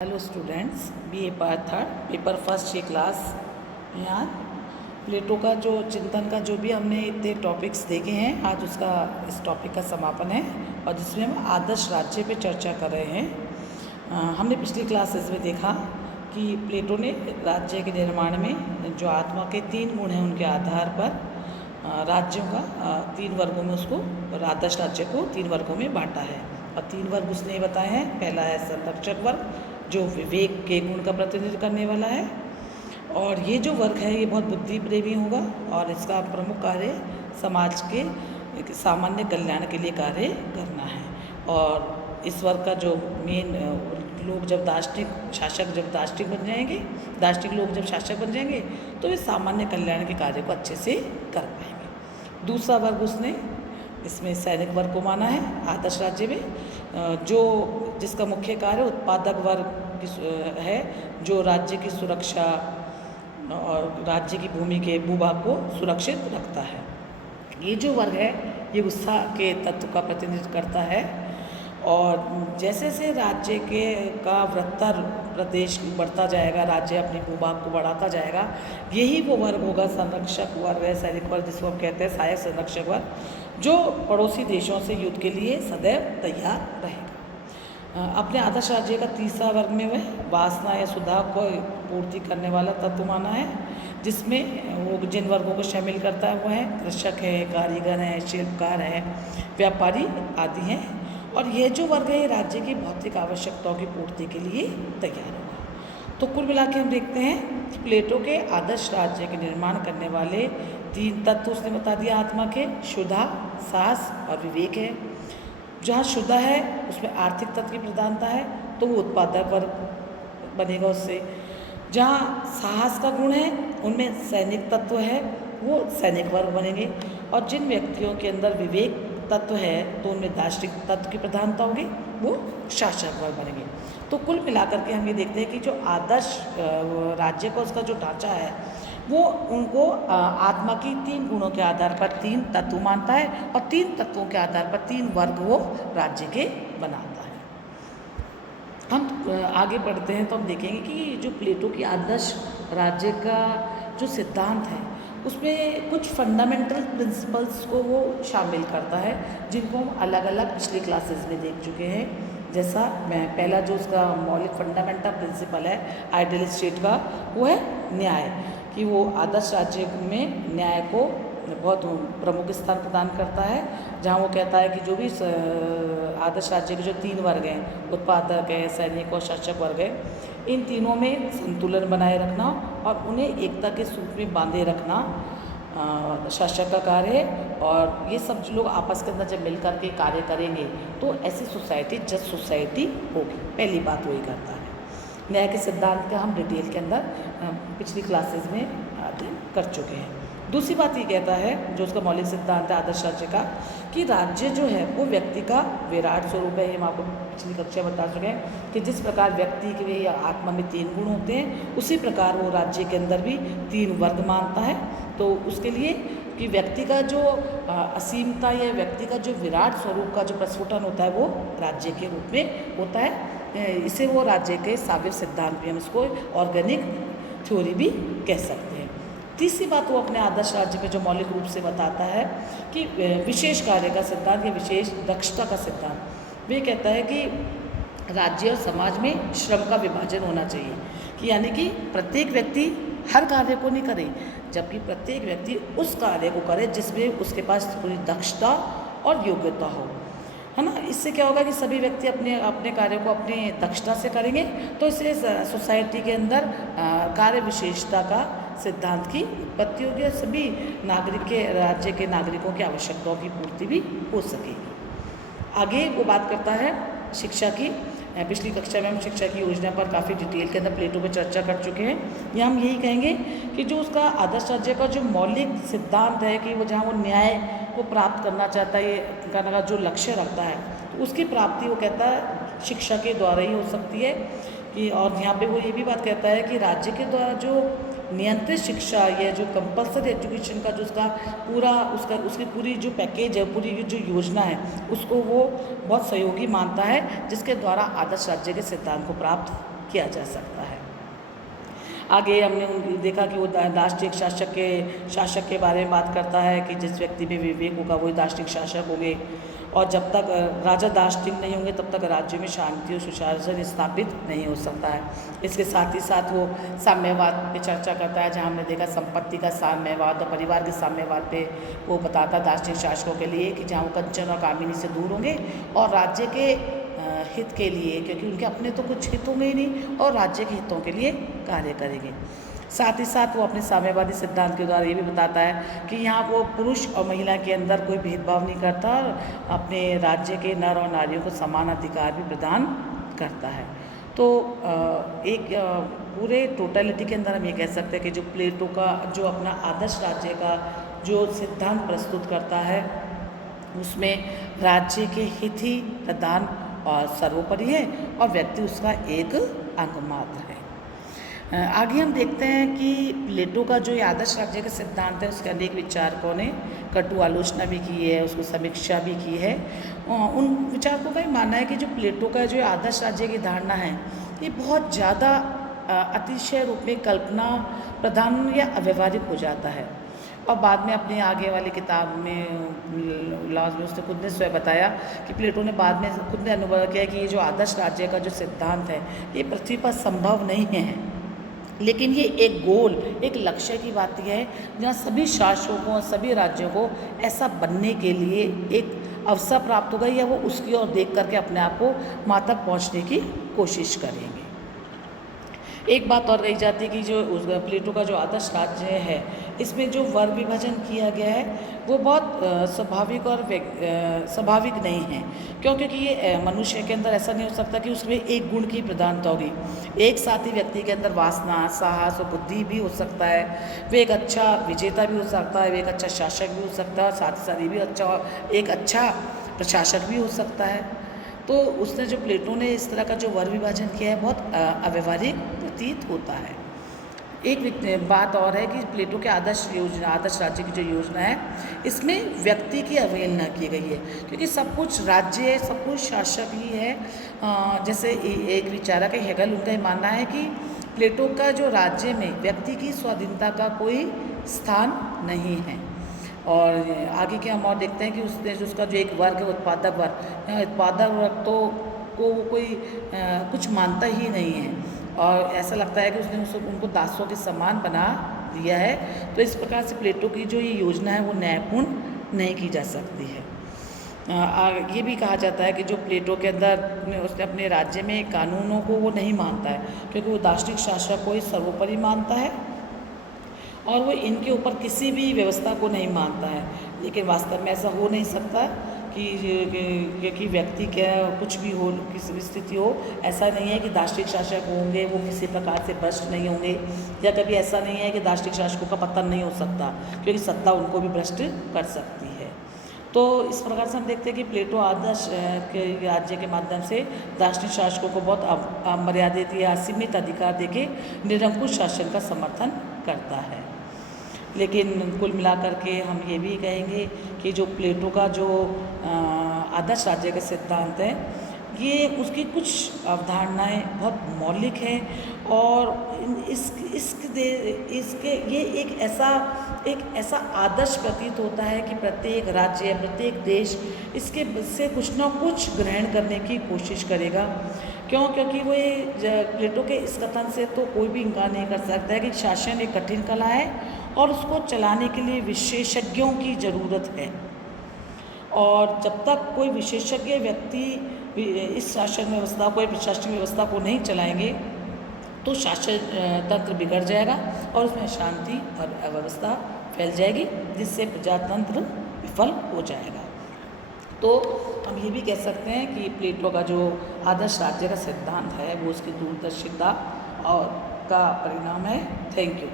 Hello students, BA part third paper first ये class में आज प्लेटो का जो चिंतन का जो भी हमने इतने टॉपिक्स देखे हैं, आज उसका इस टॉपिक का समापन है और जिसमें हम आदर्श राज्य पे चर्चा कर रहे हैं। हमने पिछली क्लासेस में देखा कि प्लेटो ने राज्य के निर्माण में जो आत्मा के 3 गुण हैं उनके आधार पर राज्यों का 3 वर्गों में उसको आदर्श राज्य को 3 वर्गों में बांटा है और 3 वर्ग उसने बताए हैं। पहला है संरक्षक वर्ग, जो विवेक के गुण का प्रतिनिधित्व करने वाला है, और ये जो वर्ग है ये बहुत बुद्धि प्रेमी होगा और इसका प्रमुख कार्य समाज के सामान्य कल्याण के लिए कार्य करना है। और इस वर्ग का जो मेन लोग जब दार्शनिक बन जाएंगे, दार्शनिक लोग जब शासक बन जाएंगे तो वे सामान्य कल्याण के कार्य को अच्छे से कर पाएंगे। दूसरा वर्ग उसने इसमें सैनिक वर्ग को माना है आदर्श राज्य में, जो जिसका मुख्य कार्य उत्पादक वर्ग है, जो राज्य की सुरक्षा और राज्य की भूमि के भूभाग को सुरक्षित रखता है। ये जो वर्ग है ये उत्साह के तत्व का प्रतिनिधित्व करता है और जैसे जैसे राज्य के का वृत्तर प्रदेश बढ़ता जाएगा, राज्य अपनी भूभाग को बढ़ाता जाएगा, यही वो वर्ग होगा संरक्षक वर्ग है, सैनिक वर्ग जिसको हम कहते हैं सहायक संरक्षक वर्ग, जो पड़ोसी देशों से युद्ध के लिए सदैव तैयार रहेगा। अपने आदर्श राज्य का तीसरा वर्ग में वह वासना या सुधार को पूर्ति करने वाला तत्व माना है, जिसमें वो जिन वर्गों को शामिल करता है वो है कृषक है, कारीगर हैं, शिल्पकार हैं, व्यापारी आदि हैं। और ये जो वर्ग है ये राज्य की भौतिक आवश्यकताओं की पूर्ति के लिए तैयार होगा। तो कुल मिला के हम देखते हैं कि प्लेटो के आदर्श राज्य के निर्माण करने वाले 3 तत्व उसने बता दिया आत्मा के: शुद्धा, साहस और विवेक है। जहाँ शुद्धा है उसमें आर्थिक तत्व की प्रधानता है तो वो उत्पादक वर्ग बनेगा उससे। जहाँ साहस का गुण है उनमें सैनिक तत्व है, वो सैनिक वर्ग बनेंगे। और जिन व्यक्तियों के अंदर विवेक तत्व है तो उनमें दार्शनिक तत्व की प्रधानता होगी, वो शासक वर्ग बनेंगे। तो कुल मिलाकर के हम ये देखते हैं कि जो आदर्श राज्य का उसका जो ढांचा है वो उनको आत्मा की 3 गुणों के आधार पर 3 तत्व मानता है और 3 तत्वों के आधार पर 3 वर्ग वो राज्य के बनाता है। हम आगे बढ़ते हैं तो हम देखेंगे कि जो प्लेटो की आदर्श राज्य का जो सिद्धांत है उसमें कुछ फंडामेंटल प्रिंसिपल्स को वो शामिल करता है, जिनको हम अलग अलग पिछली क्लासेस में देख चुके हैं। जैसा मैं पहला जो उसका मौलिक फंडामेंटल प्रिंसिपल है आइडियल स्टेट का, वो है न्याय, कि वो आदर्श राज्य में न्याय को बहुत प्रमुख स्थान प्रदान करता है। जहाँ वो कहता है कि जो भी आदर्श राज्य के जो 3 वर्ग हैं, उत्पादक है, सैनिक और शासक वर्ग है, इन तीनों में संतुलन बनाए रखना और उन्हें एकता के सूत्र में बांधे रखना शासक का कार्य है। और ये सब लोग आपस के अंदर जब मिल कर के कार्य करेंगे तो ऐसी सोसाइटी जस्ट सोसाइटी होगी। पहली बात वही करता है। न्याय के सिद्धांत का हम डिटेल के अंदर पिछली क्लासेस में अध्ययन कर चुके हैं। दूसरी बात ये कहता है जो उसका मौलिक सिद्धांत है आदर्श राज्य का, कि राज्य जो है वो व्यक्ति का विराट स्वरूप है। ये हम आपको पिछली कक्षा बता चुके हैं कि जिस प्रकार व्यक्ति के या आत्मा में 3 गुण होते हैं, उसी प्रकार वो राज्य के अंदर भी 3 वर्ग मानता है। तो उसके लिए कि व्यक्ति का जो असीमता या व्यक्ति का जो विराट स्वरूप का जो प्रस्फुटन होता है वो राज्य के रूप में होता है। इसे वो राज्य के साविर सिद्धांत भी हम इसको ऑर्गेनिक थ्योरी भी कह सकते हैं। तीसरी बात वो अपने आदर्श राज्य में जो मौलिक रूप से बताता है कि विशेष कार्य का सिद्धांत या विशेष दक्षता का सिद्धांत। वे कहता है कि राज्य और समाज में श्रम का विभाजन होना चाहिए, कि यानी कि प्रत्येक व्यक्ति हर कार्य को नहीं करे, जबकि प्रत्येक व्यक्ति उस कार्य को करे जिसमें उसके पास पूरी दक्षता और योग्यता हो, है ना। इससे क्या होगा कि सभी व्यक्ति अपने अपने कार्य को अपनी दक्षता से करेंगे, तो इससे सोसाइटी के अंदर कार्य विशेषता का सिद्धांत की उत्पत्ति होगी और सभी नागरिक के राज्य के नागरिकों की आवश्यकताओं की पूर्ति भी हो सकेगी। आगे वो बात करता है शिक्षा की। पिछली कक्षा में हम शिक्षा की योजना पर काफ़ी डिटेल के अंदर प्लेटो पे चर्चा कर चुके हैं। यहाँ हम यही कहेंगे कि जो उसका आदर्श राज्य का जो मौलिक सिद्धांत है कि वो जहाँ वो न्याय को प्राप्त करना चाहता है, ये करने का जो लक्ष्य रखता है, तो उसकी प्राप्ति वो कहता है शिक्षा के द्वारा ही हो सकती है। कि और यहाँ पे वो ये भी बात कहता है कि राज्य के द्वारा जो नियंत्रित शिक्षा या जो कंपल्सरी एजुकेशन का जो उसकी पूरी जो पैकेज है, पूरी जो योजना है, उसको वो बहुत सहयोगी मानता है, जिसके द्वारा आदर्श राज्य के सिद्धांत को प्राप्त किया जा सकता है। आगे हमने देखा कि वो दार्शनिक शासक के बारे में बात करता है कि जिस व्यक्ति में विवेक होगा वही दार्शनिक शासक होंगे, और जब तक राजा दार्शनिक नहीं होंगे तब तक राज्य में शांति और सुशासन स्थापित नहीं हो सकता है। इसके साथ ही साथ वो साम्यवाद पे चर्चा करता है, जहाँ हमने देखा संपत्ति का साम्यवाद और परिवार के साम्यवाद पे वो बताता दार्शनिक शासकों के लिए कि जहाँ वो कंचन और कामिनी से दूर होंगे और राज्य के हित के लिए, क्योंकि उनके अपने तो कुछ हित होंगे ही नहीं, और राज्य के हितों के लिए कार्य करेंगे। साथ ही साथ वो अपने साम्यवादी सिद्धांत के द्वारा ये भी बताता है कि यहाँ वो पुरुष और महिला के अंदर कोई भेदभाव नहीं करता और अपने राज्य के नर और नारियों को समान अधिकार भी प्रदान करता है। तो एक पूरे टोटलिटी के अंदर हम ये कह सकते हैं कि जो प्लेटो का जो अपना आदर्श राज्य का जो सिद्धांत प्रस्तुत करता है, उसमें राज्य के हित ही प्रधान और सर्वोपरि है और व्यक्ति उसका एक अंग मात्र है। आगे हम देखते हैं कि प्लेटो का जो आदर्श राज्य का सिद्धांत है, उसके अनेक विचारकों ने कटु आलोचना भी की है, उसको समीक्षा भी की है। उन विचारकों का ये मानना है कि जो प्लेटो का जो आदर्श राज्य की धारणा है, ये बहुत ज़्यादा अतिशय रूप में कल्पना प्रधान या अव्यवहारिक हो जाता है। और बाद में अपने आगे वाली किताब में लॉज में उसने खुद ने स्वयं बताया कि प्लेटो ने बाद में खुद ने अनुभव किया कि ये जो आदर्श राज्य का जो सिद्धांत है, ये पृथ्वी पर संभव नहीं है, लेकिन ये एक गोल, एक लक्ष्य की बात है जहाँ सभी शासकों और सभी राज्यों को ऐसा बनने के लिए एक अवसर प्राप्त होगा, या वो उसकी ओर देख करके अपने आप को वहाँ तक पहुँचने की कोशिश करेंगे। एक बात और कही जाती है कि जो प्लेटो का जो आदर्श राज्य है, इसमें जो वर्ग विभाजन किया गया है वो बहुत स्वाभाविक नहीं है। क्योंकि ये मनुष्य के अंदर ऐसा नहीं हो सकता कि उसमें एक गुण की प्रधानता होगी। एक साथ ही व्यक्ति के अंदर वासना, साहस और बुद्धि भी हो सकता है, वे एक अच्छा विजेता भी हो सकता है, वे एक अच्छा शासक भी हो सकता है, और साथ ही साथ ये भी एक अच्छा प्रशासक भी हो सकता है। तो उसने जो प्लेटो ने इस तरह का जो वर्ग विभाजन किया है, बहुत अव्यवहारिक प्रतीत होता है। एक बात और है कि प्लेटो के आदर्श राज्य की जो योजना है, इसमें व्यक्ति की अवहेलना की गई है, क्योंकि सब कुछ राज्य है, सब कुछ शासक ही है। जैसे एक विचारक है हेगल, उनका ये मानना है कि प्लेटो का जो राज्य में व्यक्ति की स्वाधीनता का कोई स्थान नहीं है। और आगे के हम और देखते हैं कि उसने जो उसका जो एक वर्ग है उत्पादक वर्ग तो को कोई कुछ मानता ही नहीं है, और ऐसा लगता है कि उसने उनको दासों के समान बना दिया है। तो इस प्रकार से प्लेटो की जो ये योजना है वो न्यायपूर्ण नहीं की जा सकती है। ये भी कहा जाता है कि जो प्लेटो के अंदर उसने अपने राज्य में कानूनों को वो नहीं मानता है, क्योंकि वो दार्शनिक शासक को ही सर्वोपरि मानता है और वो इनके ऊपर किसी भी व्यवस्था को नहीं मानता है। लेकिन वास्तव में ऐसा हो नहीं सकता कि व्यक्ति क्या कुछ भी हो, किसी भी स्थिति हो, ऐसा नहीं है कि दार्शनिक शासक होंगे वो किसी प्रकार से भ्रष्ट नहीं होंगे, या कभी ऐसा नहीं है कि दार्शनिक शासकों का पतन नहीं हो सकता, क्योंकि सत्ता उनको भी भ्रष्ट कर सकती है। तो इस प्रकार से हम देखते हैं कि प्लेटो आदर्श के राज्य के माध्यम से दार्शनिक शासकों को बहुत अमर्यादित या असीमित अधिकार देके निरंकुश शासन का समर्थन करता है। लेकिन कुल मिलाकर के हम ये भी कहेंगे कि जो प्लेटो का जो आदर्श राज्य का सिद्धांत है, ये उसकी कुछ अवधारणाएं बहुत मौलिक हैं, और इसके ये एक ऐसा आदर्श प्रतीत होता है कि प्रत्येक राज्य, प्रत्येक देश इसके से कुछ ना कुछ ग्रहण करने की कोशिश करेगा। क्योंकि वो प्लेटो के इस कथन से तो कोई भी इनकार नहीं कर सकता है कि शासन एक कठिन कला है और उसको चलाने के लिए विशेषज्ञों की ज़रूरत है, और जब तक कोई विशेषज्ञ व्यक्ति इस शासन व्यवस्था को, प्रशासनिक व्यवस्था को नहीं चलाएंगे तो शासन तंत्र बिगड़ जाएगा और उसमें शांति और अव्यवस्था फैल जाएगी, जिससे प्रजातंत्र विफल हो जाएगा। तो हम ये भी कह सकते हैं कि प्लेटो का जो आदर्श राज्य का सिद्धांत है वो उसकी दूरदर्शिता और का परिणाम है। Thank you.